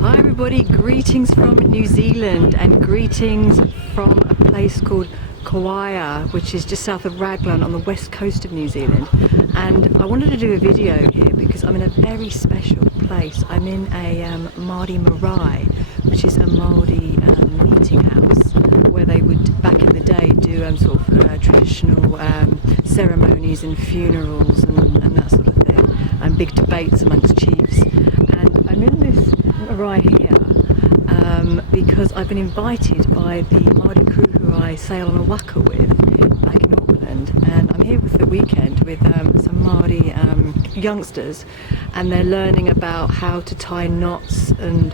Hi everybody, greetings from New Zealand and greetings from a place called Kawhia, which is just south of Raglan on the west coast of New Zealand. And I wanted to do a video here because I'm in a very special place. I'm in a Maori Marae, which is a Maori meeting house where they would back in the day do traditional ceremonies and funerals and that sort of thing, and big debates amongst chiefs. And I'm in this Marae here because I've been invited by the Maori crew who I sail on a waka with back in Auckland, and I'm here with the weekend with some Maori youngsters, and they're learning about how to tie knots and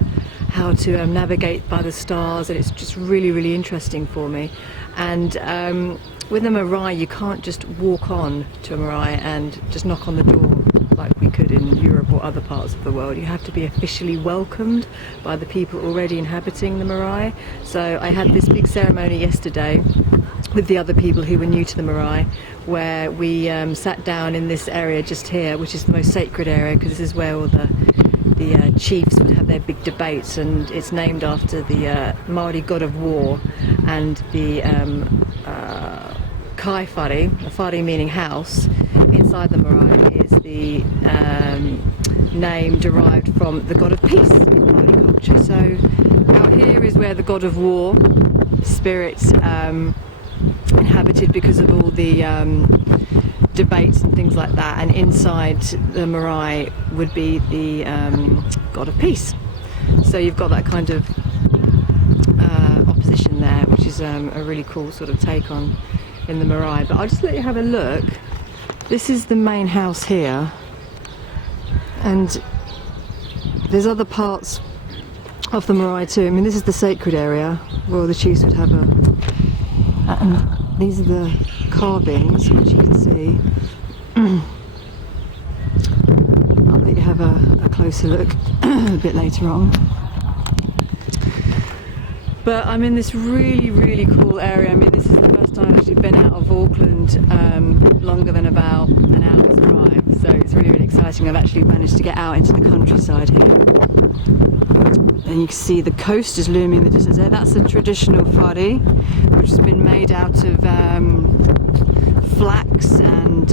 how to navigate by the stars, and it's just really interesting for me. And with a marae, you can't just walk on to a marae and just knock on the door like we could in Europe or other parts of the world. You have to be officially welcomed by the people already inhabiting the marae. So I had this big ceremony yesterday with the other people who were new to the marae, where we sat down in this area just here, which is the most sacred area because this is where all the chiefs would have their big debates, and it's named after the Maori god of war, and the kai whare, whare meaning house, inside the marae is the name derived from the god of peace in Maori culture. So out here is where the god of war, spirits inhabited because of all the debates and things like that, and inside the marae would be the god of peace. So you've got that kind of opposition there, which is a really cool sort of take on in the marae. But I'll just let you have a look. This is the main house here, and there's other parts of the marae too. I mean, this is the sacred area where all the chiefs would have and these are the carvings, which you can see. I'll let you have a closer look a bit later on. But I'm in this really cool area. I mean, this is the first time I've actually been out of Auckland longer than about an hour's drive, so it's really exciting. I've actually managed to get out into the countryside here, and you can see the coast is looming in the distance there. That's a traditional whare, which has been made out of flax and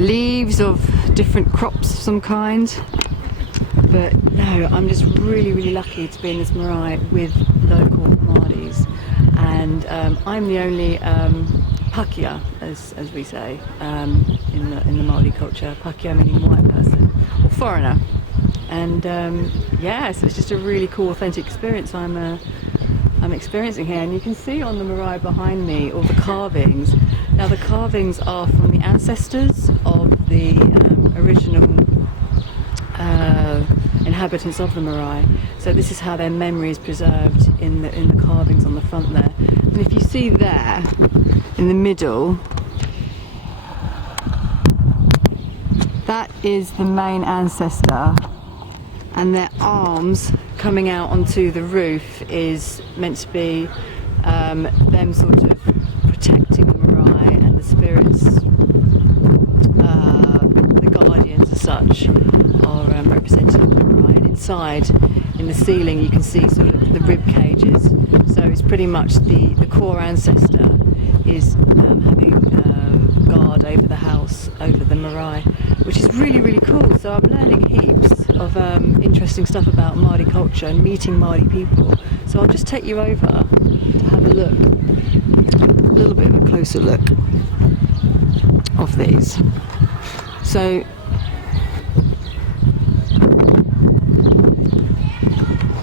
leaves of different crops of some kind. But no, I'm just really lucky to be in this marae with local Māoris, and I'm the only Pakeha, as we say in the Maori culture. Pakeha meaning white person or foreigner, and yeah, so it's just a really cool, authentic experience I'm experiencing here. And you can see on the marae behind me all the carvings. Now the carvings are from the ancestors of the original inhabitants of the marae, so this is how their memory is preserved in the carvings on the front there. And if you see there in the middle, that is the main ancestor, and their arms coming out onto the roof is meant to be them sort of protecting the marae, and the spirits, the guardians as such, are represented in the marae. And inside, in the ceiling, you can see sort of the rib cages. So it's pretty much the core ancestor is having guard over the house, over the marae, which is really cool. So I'm learning heaps of interesting stuff about Maori culture and meeting Maori people. So I'll just take you over to have a look, a little bit of a closer look of these. So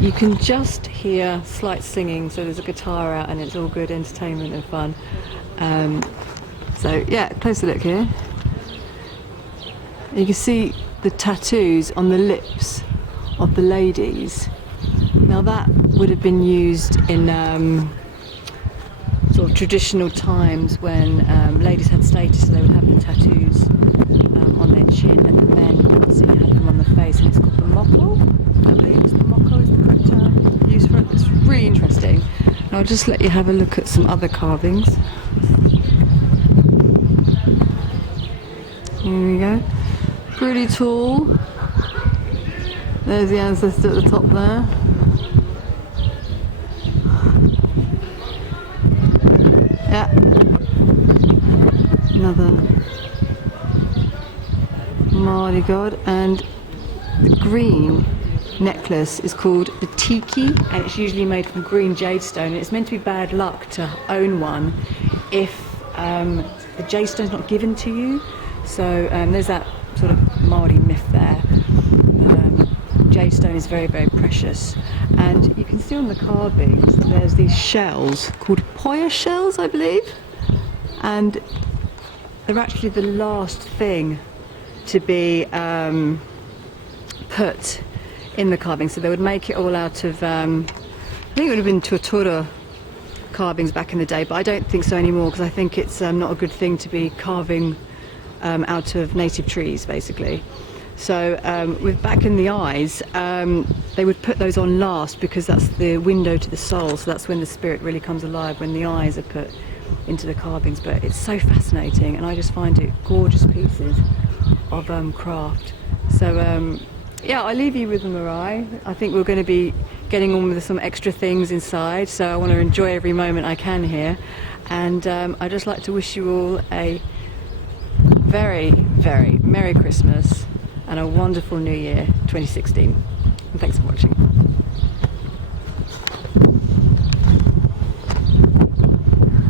you can just hear slight singing, so there's a guitar out and it's all good entertainment and fun. So yeah, closer look here. You can see the tattoos on the lips of the ladies. Now that would have been used in sort of traditional times when ladies had status, so they would have the tattoos on their chin, and the men obviously had them on the face, and it's called the moko. I believe it's the moko is the correct term used for it. It's really interesting. And I'll just let you have a look at some other carvings. Here we go. Pretty tall. There's the ancestor at the top there. Yeah. Another Maori god, and the green necklace is called the tiki, and it's usually made from green jade stone, and it's meant to be bad luck to own one if the jade stone's not given to you. So there's that sort of Maori myth there. Jade stone is very, very precious, and you can see on the carvings there's these shells called poya shells, I believe, and they're actually the last thing to be put in the carving. So they would make it all out of I think it would have been tuatura carvings back in the day, but I don't think so anymore, because I think it's not a good thing to be carving out of native trees, basically. So with back in the eyes, they would put those on last because that's the window to the soul, so that's when the spirit really comes alive, when the eyes are put into the carvings. But it's so fascinating, and I just find it gorgeous pieces of craft. So yeah, I leave you with the Marae. I think we're going to be getting on with some extra things inside, so I want to enjoy every moment I can here. And I'd just like to wish you all a very, very Merry Christmas and a wonderful New Year 2016. And thanks for watching.